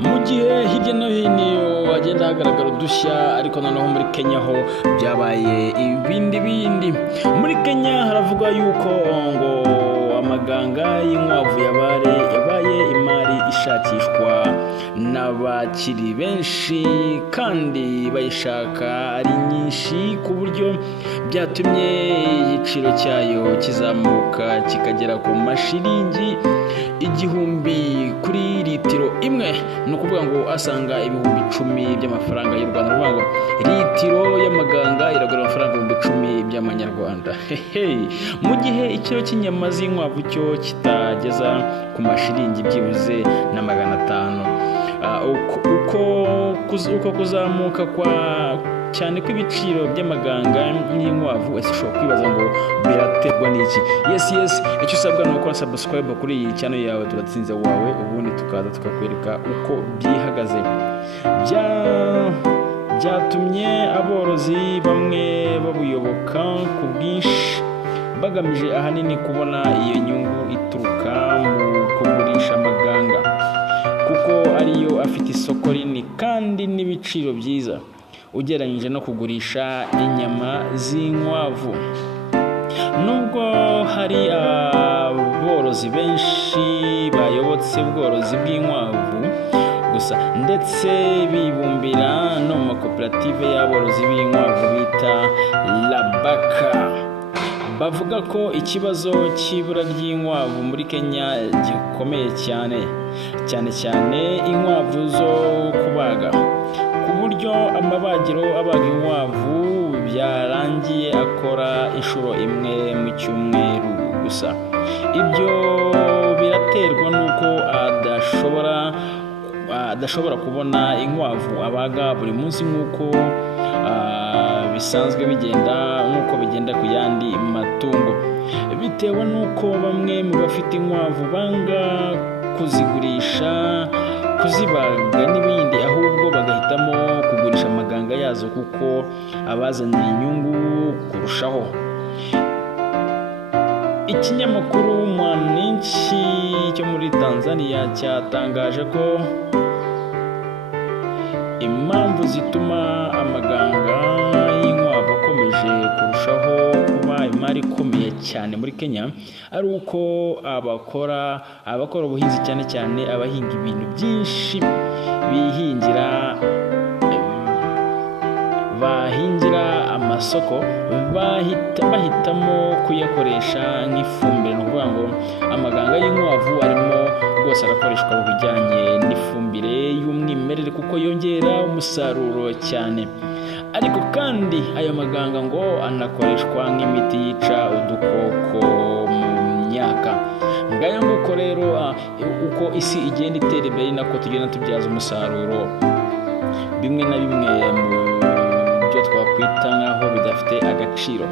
Mu gihe hirya no hino hagenda hagaragara udushya, ariko noneho muri Kenya ho byabaye ibindi. Muri Kenya haravugwa yuko ngo amaganga y'inkwavu yabaye imari ishakishwa n'abakiri benshi, kandi bayishaka ari nyinshi ku buryo byatumye igiciro cyayo kizamuka kikagera ku mashiringi 1000 kuri litiro imwe. Ni ukuvuga ngo asanga ibihumbi 10 by'amafaranga y'u Rwanda. Ni ngo litiro y'amaganga iragura amafaranga 10,000 by'amanyarwanda. Mu gihe ikiro cy'inyama z'inkwavu cyo kitageza ku mashiringi byibuze na 500. Uko kuzamuka cyane kw'ibiciro by'amaganga n'inkwavu, ese ushobora kwibaza ngo biraterwa n'iki? Yes, icyo usabwa ni ukora subscribe kuri iyi channel yawe Turatsinze wawe, ubundi tukaza tukakwereka uko byihagaze. Byatumye aborozi bamwe babuyoboka ku bwinshi, bagamije ahanini kubona iyo nyungu ituruka mu kugurisha amaganga, kuko ariyo afite isoko rinini kandi n'ibiciro byiza ugereranyije no kugurisha inyama z'inkwavu. Nubwo hari aborozi benshi bayobotse ubworozi bw'inkwavu gusa, ndetse bibumbira no mu makoperative y'aborozi b'inkwavu bita Labaka, bavuga ko ikibazo cy'ibura ry'inkwavu muri Kenya gikomeye cyane inkwavu zo kubaga, ku buryo amabagiro abaga inkwavu byarangiye akora inshuro imwe mu cyumweru gusa. Ibyo biraterwa n'uko adashobora kubona inkwavu abaga buri munsi nk'uko bisanzwe bigenda ku yandi matungo, bitewe n'uko bamwe mu bafite inkwavu banga kuzigurisha, kuzibaga n'ibindi, ahubwo bagahitamo kugurisha amaganga yazo kuko abazanira inyungu kurushaho. Ikinyamakuru Mwananchi cyo muri Tanzania cyatangaje ko impamvu zituma amaganga y'inkwavu akomeje kurushaho kuba imari ikomeye cyane muri Kenya ari uko abakora ubuhinzi, cyane abahinga ibintu byinshi bahingira amasoko, bahitamo kuyakoresha nk'ifumbire. Ni ukuvuga ngo amaganga y'inkwavu arimo rwose arakoreshwa mu bijyanye n'ifumbire y'umwimerere kuko yongera umusaruro cyane. Ariko kandi ayo maganga ngo anakoreshwa nk'imiti yica udukoko mu myaka. Ngaya nguko rero uko isi igenda itera imbere, nako tugenda tubyaza umusaruro bimwe na bimwe mu byo twakwita nk'aho bidafite agaciro.